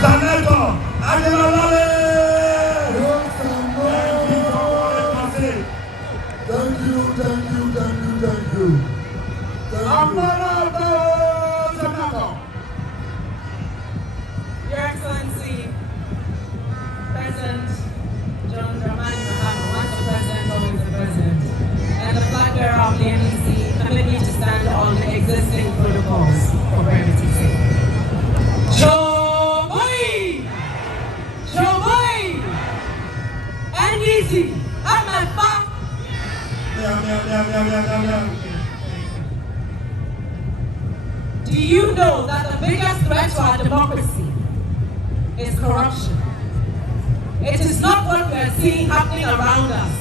Senator J.J Rawlings. Thank you. Your Excellency, President John Mahama, once the president, always the president, and the flag bearer of the NEC, permit me to stand on the existing protocols for brevity's sake. Shoboy! NEC, MFA! Do you know that the biggest threat to our democracy is corruption? It is not what we are seeing happening around us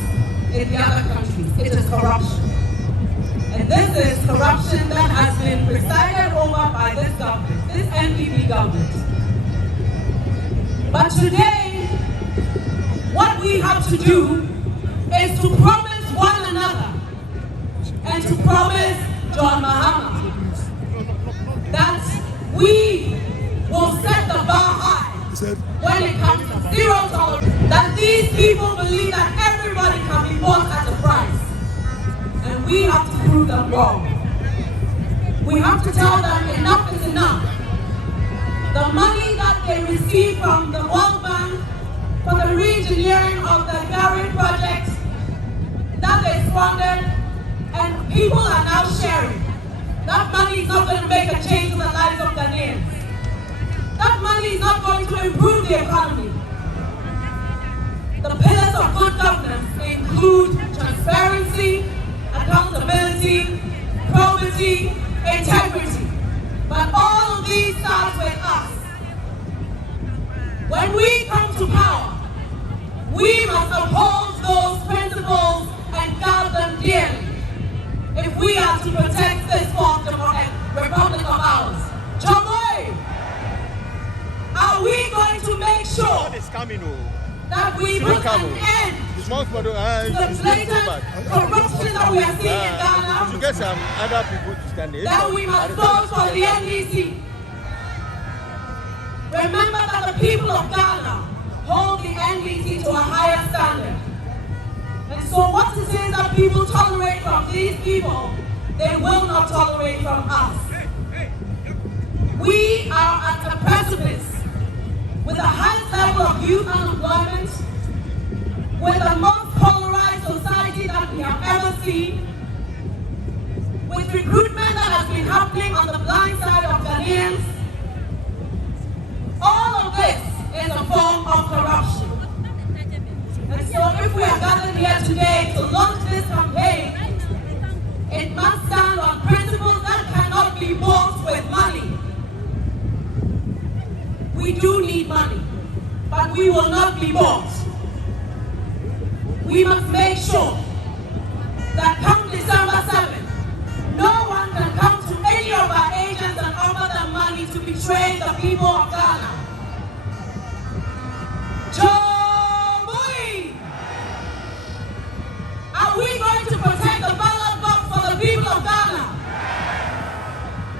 in the other countries. It is corruption. And this is corruption that has been presided over by this government, this NPP government. But today, what we have to do is to promise one another and to promise John Mahama that we will set the bar high when it comes to zero tolerance. That these people believe that everybody can be bought at a price. And we have to prove them wrong. We have to tell them enough is enough. The money that they receive from the World Bank for the re-engineering of the Gary project that they squandered and people are now sharing. That money is not going to make a change in the lives of Ghanaians. That money is not going to improve the economy. The pillars of good governance include transparency, accountability, probity, integrity. But all of these start with us. When we come to power, we must uphold those principles and guard them dearly if we are to protect this fourth republic of ours. Jomoy, are we going to make sure that we put an end to the blatant corruption that we are seeing in Ghana? That we must vote for the NDC. Remember that the people of Ghana hold the NDC to a higher standard. And so what it is that people tolerate from these people, they will not tolerate from us. We are at a precipice with the highest level of youth unemployment, with the most polarized society that we have ever seen, with recruitment that has been happening on the blind side of Ghanaians. All of this is a form of corruption. And so if we are gathered here today to launch this campaign, it must stand on principles that cannot be bought with money. We do need money, but we will not be bought. We must make sure that come December 7th, no one can come to any of our agents and offer them money to betray the people of Ghana. Are we going to protect the ballot box for the people of Ghana?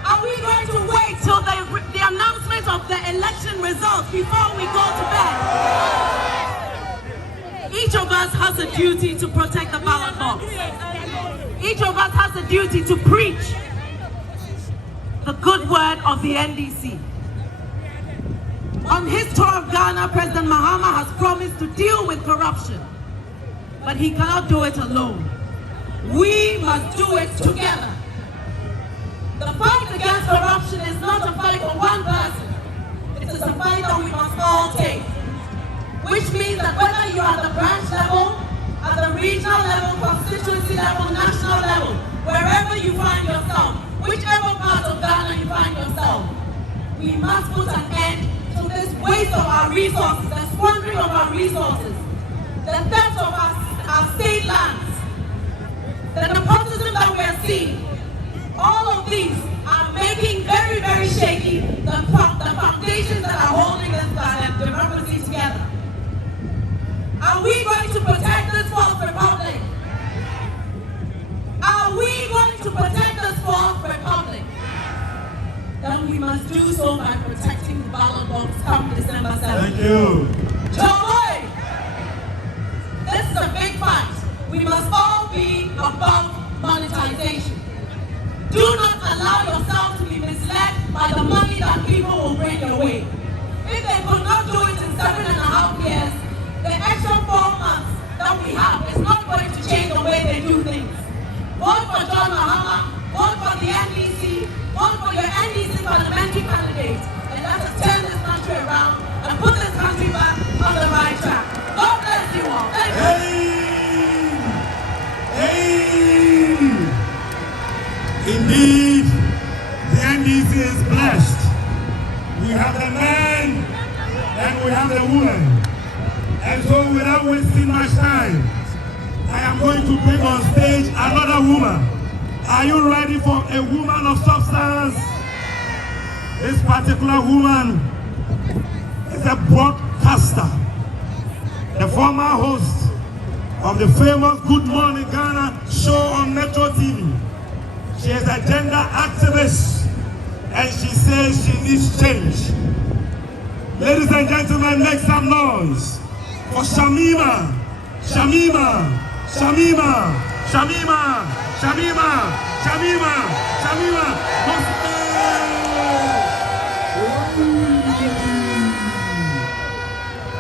Are we going to wait till the announcement of the election results before we go to bed? Each of us has a duty to protect the ballot box. Each of us has a duty to preach the good word of the NDC. On his tour of Ghana, President Mahama has promised to deal with corruption. But he cannot do it alone. We must do it together. The fight against corruption is not a fight for one person. It is a fight that we must all take. Which means that whether you are at the branch level, at the regional level, constituency level, national level, wherever you find yourself, whichever part of Ghana you find yourself, we must put an end to this waste of our resources, the squandering of our resources, the theft of our state lands, the nepotism that we are seeing. All of these are making very, very shaky the foundations that are holding this democracy together. Are we going to protect this fourth republic? Are we going to protect this fourth republic? Then we must do so by protecting the ballot box come December. Assembly. Thank you. John Boy, this is a big fact. We must all be above monetization. Do not allow yourself to be misled by the money that people will bring your way. If they could not do it in 7.5 years, the extra 4 months that we have is not going to change the way they do things. Vote for John Mahama, vote for the NDC, vote for your NDC parliamentary candidate, and let us turn this country around and put this country back on the right track. God bless you all. Thank you. Hey! Indeed, the NDC is blessed. We have the man and we have the woman. And so without wasting much time, I am going to bring on stage another woman. Are you ready for a woman of substance? This particular woman is a broadcaster, the former host of the famous Good Morning Ghana show on Metro TV. She is a gender activist and she says she needs change. Ladies and gentlemen, make some noise for Shamima, Shamima, Shamima, Shamima, Shamima, Shamima, Shamima.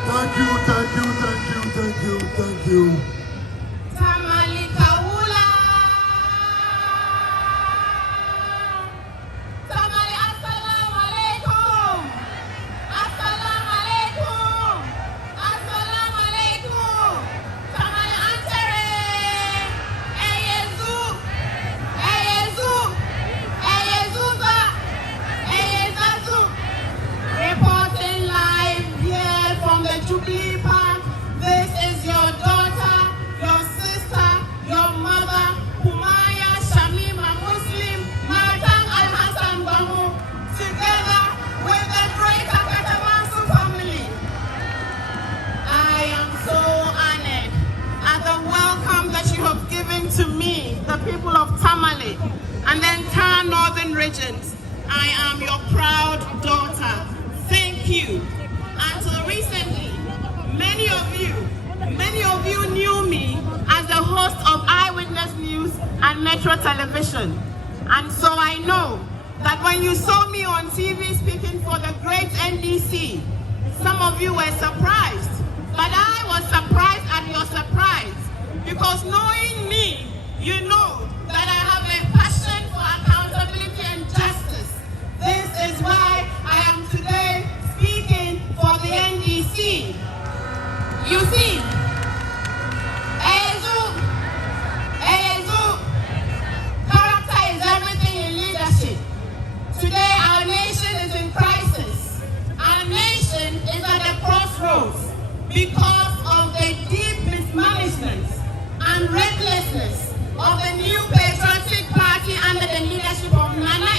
Thank you, thank you, thank you, thank you, thank you. Tamali Kaula. Tamali, assalamu alaikum. Assalamu alaikum. Assalamu alaikum. Tamali Antere. Eyezu. Eyezu. Eyezuza. Eyezazu. Reporting live here from the Jubilee Park. This is your daughter, your sister, your mother, Humaya Shamima Muslim, Martan Al-Hassan Bamu, together with the greater Katamansu family. I am so honored at the welcome that you have given to me, the people of Tamale, and the entire northern regions. I am your proud daughter. Thank you. Until recently, many of you knew me as the host of Eyewitness News and Metro Television. And so I know that when you saw me on TV speaking for the great NDC, some of you were surprised. But I was surprised at your surprise, because knowing me, you know that I have a passion for accountability and justice. This is why I am today speaking for the NDC. You see, character is everything in leadership. Today our nation is in crisis. Our nation is at a crossroads because of the deep mismanagement and recklessness of the new patriotic party under the leadership of Nana